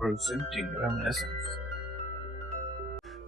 presenting reminiscence.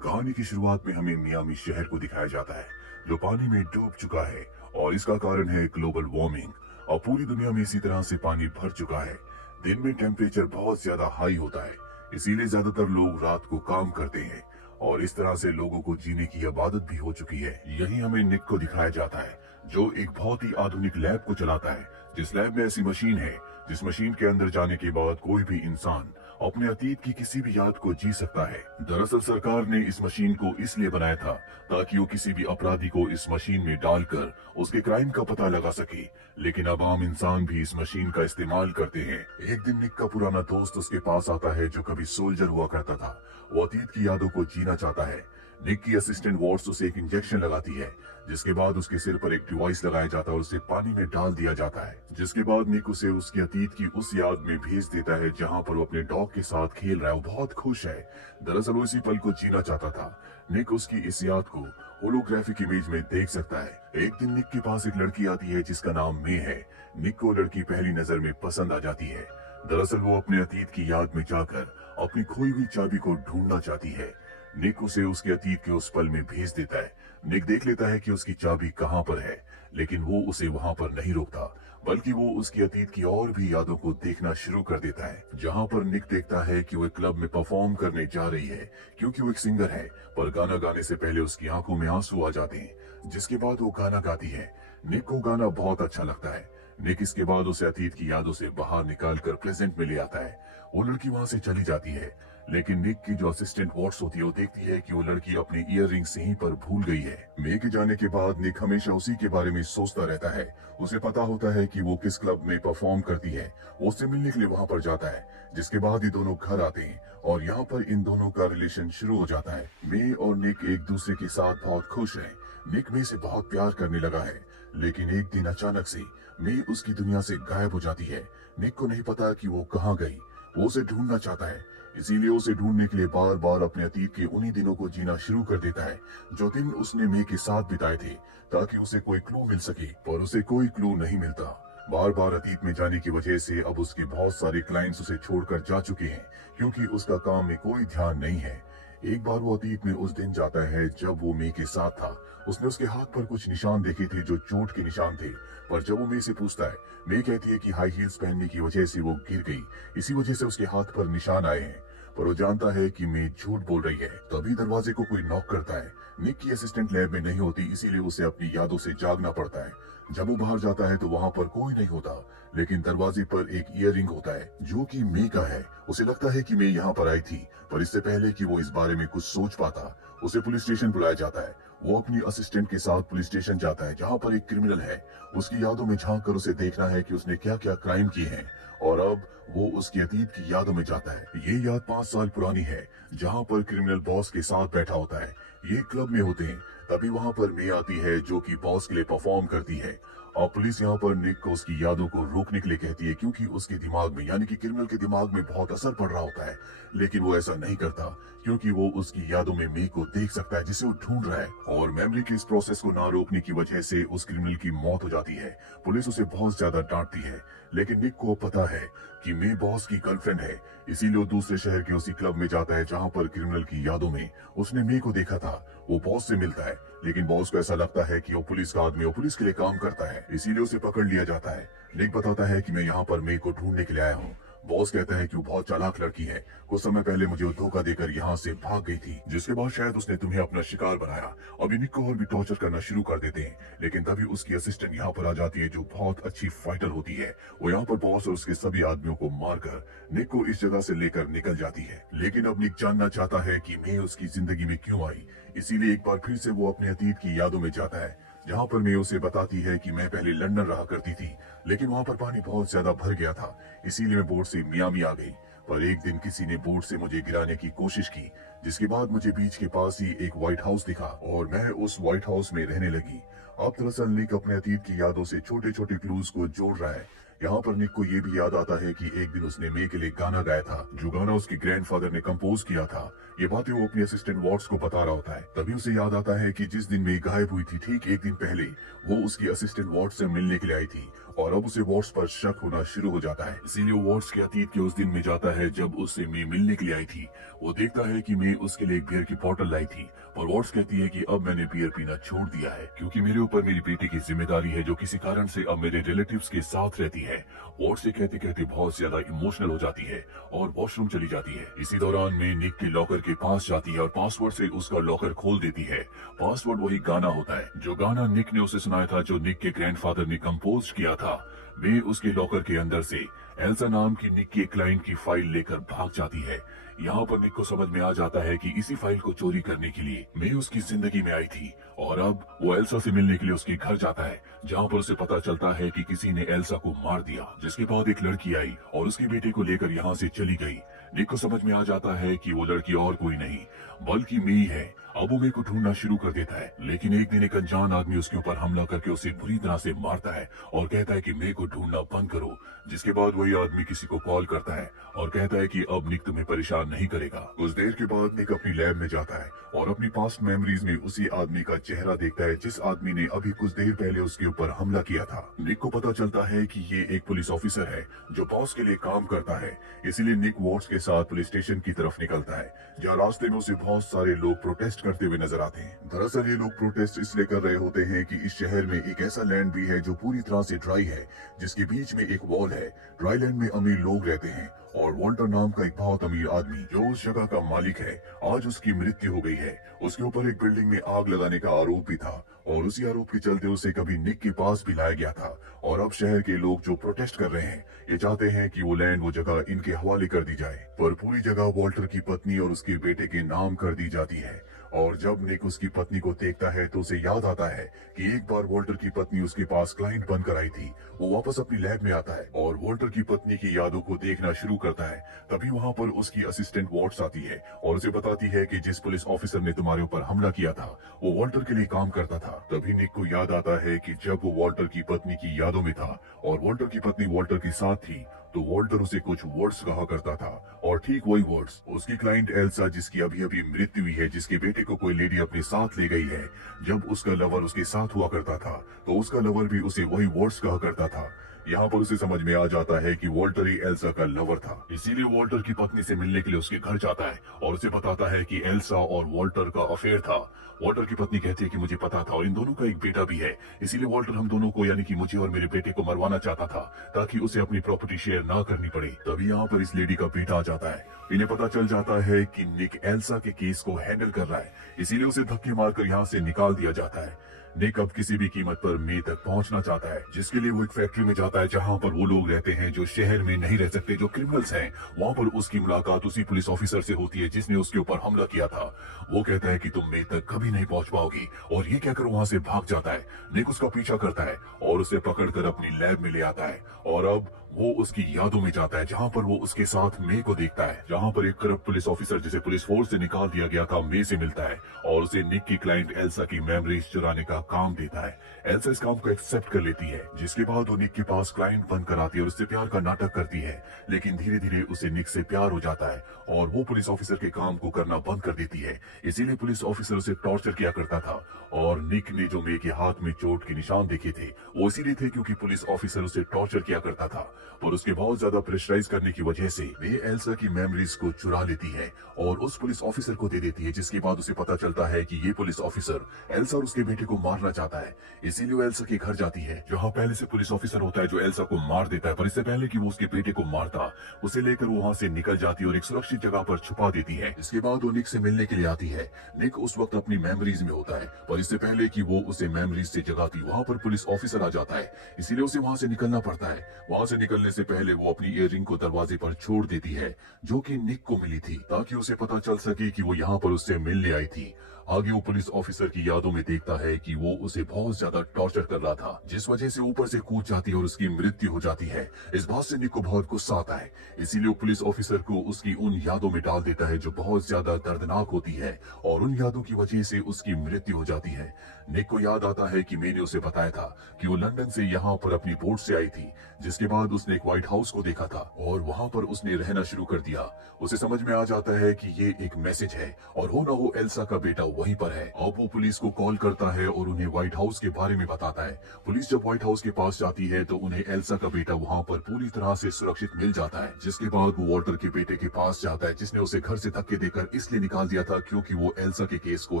कहानी की शुरुआत में हमें मियामी शहर को दिखाया जाता है जो पानी में डूब चुका है और इसका कारण है ग्लोबल वार्मिंग। और पूरी दुनिया में इसी तरह से पानी भर चुका है। दिन में टेम्परेचर बहुत ज्यादा हाई होता है, इसीलिए ज्यादातर लोग रात को काम करते हैं और इस तरह से लोगों को जीने की आदत भी हो चुकी है। यही हमें निक को दिखाया जाता है जो एक बहुत ही आधुनिक लैब को चलाता है, जिस लैब में ऐसी मशीन है जिस मशीन के अंदर जाने के बाद कोई भी इंसान अपने अतीत की किसी भी याद को जी सकता है। दरअसल सरकार ने इस मशीन को इसलिए बनाया था ताकि वो किसी भी अपराधी को इस मशीन में डालकर उसके क्राइम का पता लगा सके, लेकिन अब आम इंसान भी इस मशीन का इस्तेमाल करते हैं। एक दिन निक का पुराना दोस्त उसके पास आता है जो कभी सोल्जर हुआ करता था। वो अतीत की यादों को जीना चाहता है। निक की असिस्टेंट वॉट्स उसे एक इंजेक्शन लगाती है, जिसके बाद उसके सिर पर एक डिवाइस लगाया जाता है और उसे पानी में डाल दिया जाता है, जिसके बाद निक उसे उसके अतीत की उस याद में भेज देता है जहां पर वो अपने डॉग के साथ खेल रहा है। वो बहुत खुश है। दरअसल वो इसी पल को जीना चाहता था। निक उसकी इस याद को होलोग्राफिक इमेज में देख सकता है। एक दिन निक के पास एक लड़की आती है जिसका नाम मे है। निक को लड़की पहली नजर में पसंद आ जाती है। दरअसल वो अपने अतीत की याद में जाकर अपनी खोई हुई चाबी को ढूंढना चाहती है। निक उसे उसके अतीत के उस पल में भेज देता है। निक देख लेता है कि उसकी चाबी कहां पर है, लेकिन वो उसे वहां पर नहीं रोकता, बल्कि वो उसकी अतीत की और भी यादों को देखना शुरू कर देता है। जहां पर निक देखता है कि वो एक क्लब में परफॉर्म करने जा रही है, क्योंकि वो एक सिंगर है, पर गाना गाने से पहले उसकी आंखों में आंसू आ जाते हैं। जिसके बाद वो गाना गाती है। निक को गाना बहुत अच्छा लगता है। निक इसके बाद उसे अतीत की यादों से बाहर निकालकर प्रेजेंट में ले आता है। वो लड़की वहां से चली जाती है, लेकिन निक की जो असिस्टेंट वॉट्स होती है वो देखती है कि वो लड़की अपनी ईयररिंग यहीं पर भूल गई है। मे के जाने के बाद निक हमेशा उसी के बारे में सोचता रहता है। उसे पता होता है कि वो किस क्लब में परफॉर्म करती है। वो उससे मिलने के लिए वहां पर जाता है, जिसके बाद ये दोनों घर आते हैं और यहाँ पर इन दोनों का रिलेशन शुरू हो जाता है। मे और निक एक दूसरे के साथ बहुत खुश है। निक मे से बहुत प्यार करने लगा है, लेकिन एक दिन अचानक से मे उसकी दुनिया से गायब हो जाती है। निक को नहीं पता कि वो कहाँ गई। वो उसे ढूंढना चाहता है, इसीलिए उसे ढूंढने के लिए बार बार अपने अतीत के उन्हीं दिनों को जीना शुरू कर देता है जो दिन उसने मे के साथ बिताए थे, ताकि उसे कोई क्लू मिल सके, पर उसे कोई क्लू नहीं मिलता। बार बार अतीत में जाने की वजह से अब उसके बहुत सारे क्लाइंट्स उसे छोड़कर जा चुके हैं, क्योंकि उसका काम में कोई ध्यान नहीं है। एक बार वो अतीत में उस दिन जाता है जब वो मे के साथ था। उसने उसके हाथ पर कुछ निशान देखे थे जो चोट के निशान थे, पर जब वो मे से पूछता है, मे कहती है कि हाई हील्स पहनने की वजह से वो गिर गई, इसी वजह से उसके हाथ पर निशान आए हैं। पर वो जानता है कि मे झूठ बोल रही है। तभी दरवाजे को कोई नॉक करता है। निक की असिस्टेंट लैब में नहीं होती, इसीलिए उसे अपनी यादों से जागना पड़ता है। जब वो बाहर जाता है तो वहाँ पर कोई नहीं होता, लेकिन दरवाजे पर एक ईयररिंग होता है जो कि मे का है। उसे लगता है कि मे यहाँ पर आई थी, पर इससे पहले कि वो इस बारे में कुछ सोच पाता, उसे पुलिस स्टेशन बुलाया जाता है। वो अपनी असिस्टेंट के साथ पुलिस स्टेशन जाता है जहाँ पर एक क्रिमिनल है। उसकी यादों में झांक कर उसे देखना है कि उसने क्या क्या क्राइम किए हैं, और अब वो उसकी अतीत की यादों में जाता है। ये याद 5 साल पुरानी है, जहाँ पर क्रिमिनल बॉस के साथ बैठा होता है। ये क्लब में होते हैं। तभी वहाँ पर मे आती है जो कि बॉस के लिए परफॉर्म करती है, और पुलिस यहाँ पर निक को उसकी यादों को रोकने के लिए कहती है, क्योंकि उसके दिमाग में यानी कि क्रिमिनल के दिमाग में बहुत असर पड़ रहा होता है। लेकिन वो ऐसा नहीं करता, क्योंकि वो उसकी यादों में मे को देख सकता है जिसे वो ढूंढ रहा है, और मेमोरी के इस प्रोसेस को ना रोकने की वजह से उस क्रिमिनल की मौत हो जाती है। पुलिस उसे बहुत ज्यादा डांटती है, लेकिन निक को पता है कि मे बॉस की गर्लफ्रेंड है, इसीलिए वो दूसरे शहर के उसी क्लब में जाता है जहाँ पर क्रिमिनल की यादों में उसने मे को देखा था। वो बॉस से मिलता है, लेकिन बॉस को ऐसा लगता है कि वो पुलिस का आदमी, वो पुलिस के लिए काम करता है, इसीलिए उसे पकड़ लिया जाता है। निक बताता है कि मैं यहाँ पर मे को ढूंढने के लिए आया हूँ। बॉस कहता है कि वो बहुत चालाक लड़की है, कुछ समय पहले मुझे वो धोखा देकर यहाँ से भाग गई थी, जिसके बाद शायद उसने तुम्हें अपना शिकार बनाया। अभी निक को और भी टॉर्चर करना शुरू कर देते हैं, लेकिन तभी उसकी असिस्टेंट यहाँ पर आ जाती है जो बहुत अच्छी फाइटर होती है। वो यहाँ पर बॉस और उसके सभी आदमियों को मारकर निक को इस जगह से लेकर निकल जाती है। लेकिन अब निक जानना चाहता है कि मे उसकी जिंदगी में क्यों आई, इसीलिए एक बार फिर से वो अपने अतीत की यादों में जाता है, जहाँ पर मे उसे बताती है कि मैं पहले लंदन रहा करती थी, लेकिन वहाँ पर पानी बहुत ज्यादा भर गया था, इसीलिए मैं बोट से मियामी आ गई। पर एक दिन किसी ने बोट से मुझे गिराने की कोशिश की, जिसके बाद मुझे बीच के पास ही एक व्हाइट हाउस दिखा और मैं उस व्हाइट हाउस में रहने लगी। अब दरअसल निक अपने अतीत की यादों से छोटे छोटे क्लूज को जोड़ रहा है, यहाँ पर निक को ये भी याद आता है कि एक दिन उसने मे के लिए गाना गाया था, जो गाना उसके ग्रैंडफादर ने कंपोज किया था। ये बातें वो अपने असिस्टेंट वॉट्स को बता रहा होता है। तभी उसे याद आता है कि जिस दिन मे गायब हुई थी, ठीक एक दिन पहले वो उसकी असिस्टेंट वॉट्स से मिलने के लिए आई थी, और अब उसे वॉट्स पर शक होना शुरू हो जाता है। इसीलिए वो वॉट्स के अतीत के उस दिन में जाता है जब उससे मे मिलने के लिए आई थी। वो देखता है कि मे उसके लिए एक बियर की बोतल लाई थी, और वॉट्स कहती है कि अब मैंने बियर पीना छोड़ दिया है क्योंकि मेरे ऊपर मेरी बेटी की जिम्मेदारी है, जो किसी कारण से अब मेरे रिलेटिव्स के साथ रहती है। वॉट्स से कहते कहते बहुत ज्यादा इमोशनल हो जाती है और वॉशरूम चली जाती है। इसी दौरान मे निक के लॉकर के पास जाती है और पासवर्ड से उसका लॉकर खोल देती है। पासवर्ड वही गाना होता है, जो गाना निक ने उसे सुनाया था, जो निक के ग्रैंडफादर ने कंपोज किया था। मे उसके लॉकर के अंदर से एल्सा नाम की निक के क्लाइंट की फाइल लेकर भाग जाती है। यहाँ पर निक को समझ में आ जाता है कि इसी फाइल को चोरी करने के लिए मे उसकी जिंदगी में आई थी, और अब वो एल्सा से मिलने के लिए उसके घर जाता है, जहाँ पर उसे पता चलता है कि किसी ने एल्सा को मार दिया। जिसके बाद एक लड़की आई और उसके बेटे को लेकर यहाँ से चली गई। निक को समझ में आ जाता है कि वो लड़की और कोई नहीं बल्कि मे ही है। अब वो मे को ढूंढना शुरू कर देता है, लेकिन एक दिन एक अनजान आदमी उसके ऊपर हमला करके उसे बुरी तरह से मारता है और कहता है कि मे को ढूंढना बंद करो। जिसके बाद वही आदमी किसी को कॉल करता है और कहता है कि अब निक तुम्हें परेशान नहीं करेगा। कुछ देर के बाद निक अपनी लैब में जाता है और अपनी पास्ट मेमोरीज में उसी आदमी का चेहरा देखता है जिस आदमी ने अभी कुछ देर पहले उसके ऊपर हमला किया था। निक को पता चलता है कि ये एक पुलिस ऑफिसर है जो बॉस के लिए काम करता है। इसीलिए निक वॉट्स के साथ पुलिस स्टेशन की तरफ निकलता है, जहाँ रास्ते में उसे बहुत सारे लोग प्रोटेस्ट करते हुए नजर आते हैं। दरअसल ये लोग प्रोटेस्ट इसलिए कर रहे होते हैं कि इस शहर में एक ऐसा लैंड भी है जो पूरी तरह से ड्राई है, जिसके बीच में एक वॉल है। ड्राई लैंड में अमीर लोग रहते हैं, और वॉल्टर नाम का एक बहुत अमीर आदमी जो उस जगह का मालिक है, आज उसकी मृत्यु हो गई है। उसके ऊपर एक बिल्डिंग में आग लगाने का आरोप भी था, और उसी आरोप के चलते उसे कभी निक के पास भी लाया गया था। और अब शहर के लोग जो प्रोटेस्ट कर रहे हैं, ये चाहते हैं कि वो लैंड, वो जगह इनके हवाले कर दी जाए, पर पूरी जगह वॉल्टर की पत्नी और उसके बेटे के नाम कर दी जाती है। और जब निक उसकी पत्नी को देखता है तो उसे याद आता है कि एक बार वॉल्टर की पत्नी उसके पास क्लाइंट बनकर आई थी। वो वापस अपनी लैब में आता है और वॉल्टर की पत्नी की यादों को देखना शुरू करता है। तभी वहाँ पर उसकी असिस्टेंट वॉट्स आती है और उसे बताती है कि जिस पुलिस ऑफिसर ने तुम्हारे ऊपर हमला किया था वो वॉल्टर के लिए काम करता था। तभी निक को याद आता है कि जब वो वॉल्टर की पत्नी की यादों में था और वॉल्टर की पत्नी वॉल्टर के साथ थी, तो वॉल्टर उसे कुछ वर्ड्स कहा करता था, और ठीक वही वर्ड्स उसकी क्लाइंट एल्सा, जिसकी अभी अभी मृत्यु हुई है, जिसके बेटे को कोई लेडी अपने साथ ले गई है, जब उसका लवर उसके साथ हुआ करता था तो उसका लवर भी उसे वही वर्ड्स कहा करता था। यहाँ पर उसे समझ में आ जाता है कि वॉल्टर ही एल्सा का लवर था। इसीलिए वॉल्टर की पत्नी से मिलने के लिए उसके घर जाता है और उसे बताता है कि एल्सा और वॉल्टर का अफेयर था। वॉल्टर की पत्नी कहती है कि मुझे पता था और इन दोनों का एक बेटा भी है, इसीलिए वॉल्टर हम दोनों को, यानी कि मुझे और मेरे बेटे को मरवाना चाहता था ताकि उसे अपनी प्रॉपर्टी शेयर ना करनी पड़े। तभी यहाँ पर इस लेडी का बेटा आ जाता है। इन्हें पता चल जाता है कि निक एल्सा के केस को हैंडल कर रहा है, इसीलिए उसे धक्के मारकर यहाँ से निकाल दिया जाता है। निक अब किसी भी कीमत पर मे तक पहुंचना चाहता है, जिसके लिए वो एक फैक्ट्री में जाता है जहां पर वो लोग रहते हैं जो शहर में नहीं रह सकते, जो क्रिमिनल्स हैं। वहां पर उसकी मुलाकात उसी पुलिस ऑफिसर से होती है जिसने उसके ऊपर हमला किया था। वो कहता है कि तुम मे तक कभी नहीं पहुंच पाओगी, और ये कहकर वहां से भाग जाता है। निक उसका पीछा करता है और उसे पकड़कर अपनी लैब में ले आता है, और अब वो उसकी यादों में जाता है जहां पर वो उसके साथ मे को देखता है, जहां पर एक करप्ट पुलिस ऑफिसर जिसे पुलिस फोर्स से निकाल दिया गया था मे से मिलता है और उसे निक की क्लाइंट एल्सा की मेमोरीज चुराने का काम देता है। एल्सा इस काम को एक्सेप्ट कर लेती है, जिसके बाद वो निक के पास क्लाइंट बनकर आती है और उससे प्यार का नाटक करती है। लेकिन धीरे धीरे उसे निक से प्यार हो जाता है और वो पुलिस ऑफिसर के काम को करना बंद कर देती है। इसीलिए पुलिस ऑफिसर उसे टॉर्चर किया करता था, और निक ने जो मे के हाथ में चोट के निशान देखे थे वो इसीलिए थे क्योंकि पुलिस ऑफिसर उसे टॉर्चर किया करता था। पर उसके बहुत ज्यादा प्रेशराइज करने की वजह से वे एल्सा की मेमोरीज को चुरा लेती है और उस पुलिस ऑफिसर को दे देती है, जिसके बाद उसे पता चलता है कि ये पुलिस ऑफिसर एल्सा और उसके बेटे को मारना चाहता है। इसीलिए वो एल्सा के घर जाती है, जहाँ पहले से पुलिस ऑफिसर होता है जो एल्सा को मार देता है। पर इससे पहले कि वो उसके बेटे को मारता, उसे लेकर वो वहाँ से निकल जाती है और एक सुरक्षित जगह पर छुपा देती है। इसके बाद वो निक से मिलने के लिए आती है। निक उस वक्त अपनी मेमोरीज में होता है, पर इससे पहले कि वो उसे मेमोरीज से जगाती, वहाँ पर पुलिस ऑफिसर आ जाता है, इसीलिए उसे वहाँ से निकलना पड़ता है। वहाँ से निकलने से पहले वो अपनी ईयररिंग को दरवाजे पर छोड़ देती है, जो कि निक को मिली थी, ताकि उसे पता चल सके कि वो यहाँ पर उससे मिलने आई थी। आगे वो पुलिस ऑफिसर की यादों में देखता है कि वो उसे बहुत ज्यादा टॉर्चर कर रहा था, जिस वजह से ऊपर से कूद जाती है और उसकी मृत्यु हो जाती है। इस बात से निक को बहुत गुस्सा आता है, इसीलिए वो पुलिस ऑफिसर को उसकी उन यादों में डाल देता है जो बहुत ज्यादा दर्दनाक होती है, और उन यादों की वजह से उसकी मृत्यु हो जाती है। निक को याद आता है कि मैंने उसे बताया था कि वो लंदन से यहाँ पर अपनी बोट से आई थी, जिसके बाद उसने एक व्हाइट हाउस को देखा था और वहां पर उसने रहना शुरू कर दिया। उसे समझ में आ जाता है कि ये एक मैसेज है और हो ना हो एल्सा का बेटा वहीं पर है। अब वो पुलिस को कॉल करता है और उन्हें व्हाइट हाउस के बारे में बताता है। पुलिस जब व्हाइट हाउस के पास जाती है तो उन्हें एल्सा का बेटा वहां पर पूरी तरह से सुरक्षित मिल जाता है, जिसके बाद वो वॉल्टर के बेटे के पास जाता है, जिसने उसे घर से धक्के देकर इसलिए निकाल दिया था क्योंकि वो एल्सा के केस को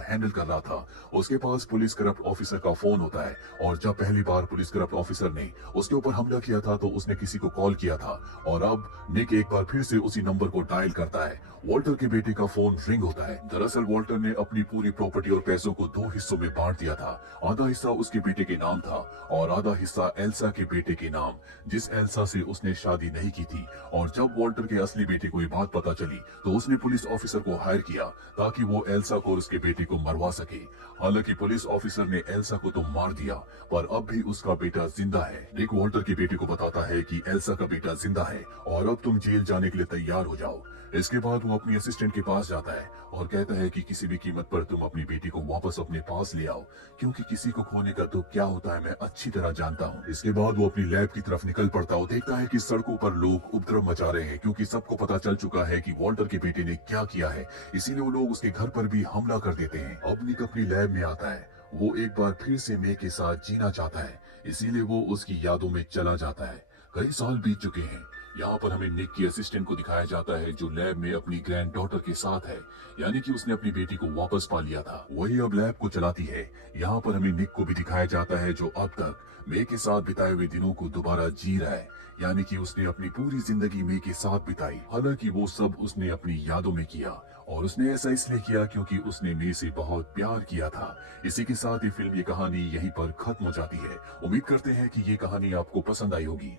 हैंडल कर रहा था। उसके पास पुलिस करप्ट ऑफिसर का फोन होता है, और जब पहली बार पुलिस करप्ट ऑफिसर ने उसके ऊपर हमला किया था तो उसने किसी को कॉल किया था, और अब निक एक बार फिर से उसी नंबर को डायल करता है। वॉल्टर के बेटे का फोन रिंग होता है। दरअसल वॉल्टर ने अपनी पूरी प्रॉपर्टी और पैसों को 2 हिस्सों में बांट दिया था। आधा हिस्सा उसके बेटे के नाम था और आधा हिस्सा एल्सा के बेटे के नाम, जिस एल्सा से उसने शादी नहीं की थी। और जब वॉल्टर के असली बेटे को ये बात पता चली तो उसने पुलिस ऑफिसर को हायर किया ताकि वो एल्सा को और उसके बेटे को मरवा सके। हालांकि पुलिस ऑफिसर ने एल्सा को तो मार दिया, पर अब भी उसका बेटा जिंदा है। निक वॉल्टर के बेटे को बताता है कि एल्सा का बेटा जिंदा है और अब तुम जेल जाने के लिए तैयार हो जाओ। इसके बाद वो अपनी असिस्टेंट के पास जाता है और कहता है कि किसी भी कीमत पर तुम अपनी बेटी को वापस अपने पास ले आओ, क्योंकि किसी को खोने का दुख क्या होता है मैं अच्छी तरह जानता हूँ। इसके बाद वो अपनी लैब की तरफ निकल पड़ता है और देखता है कि सड़कों पर लोग उपद्रव मचा रहे हैं, क्योंकि सबको पता चल चुका है कि वॉल्टर के बेटे ने क्या किया है। इसीलिए वो लोग उसके घर पर भी हमला कर देते हैं। अब निक अपनी लैब में आता है। वो एक बार फिर से मे के साथ जीना चाहता है, इसीलिए वो उसकी यादों में चला जाता है। कई साल बीत चुके हैं। यहाँ पर हमें निक की असिस्टेंट को दिखाया जाता है जो लैब में अपनी ग्रैंड डॉटर के साथ है, यानी कि उसने अपनी बेटी को वापस पा लिया था। वही अब लैब को चलाती है। यहाँ पर हमें निक को भी दिखाया जाता है जो अब तक मे के साथ बिताए हुए दिनों को दोबारा जी रहा है, यानी कि उसने अपनी पूरी जिंदगी मे के साथ बिताई। हालांकि वो सब उसने अपनी यादों में किया, और उसने ऐसा इसलिए किया क्योंकि उसने मे से बहुत प्यार किया था। इसी के साथ ये फिल्म, ये कहानी यहीं पर खत्म हो जाती है। उम्मीद करते हैं कि ये कहानी आपको पसंद आई होगी।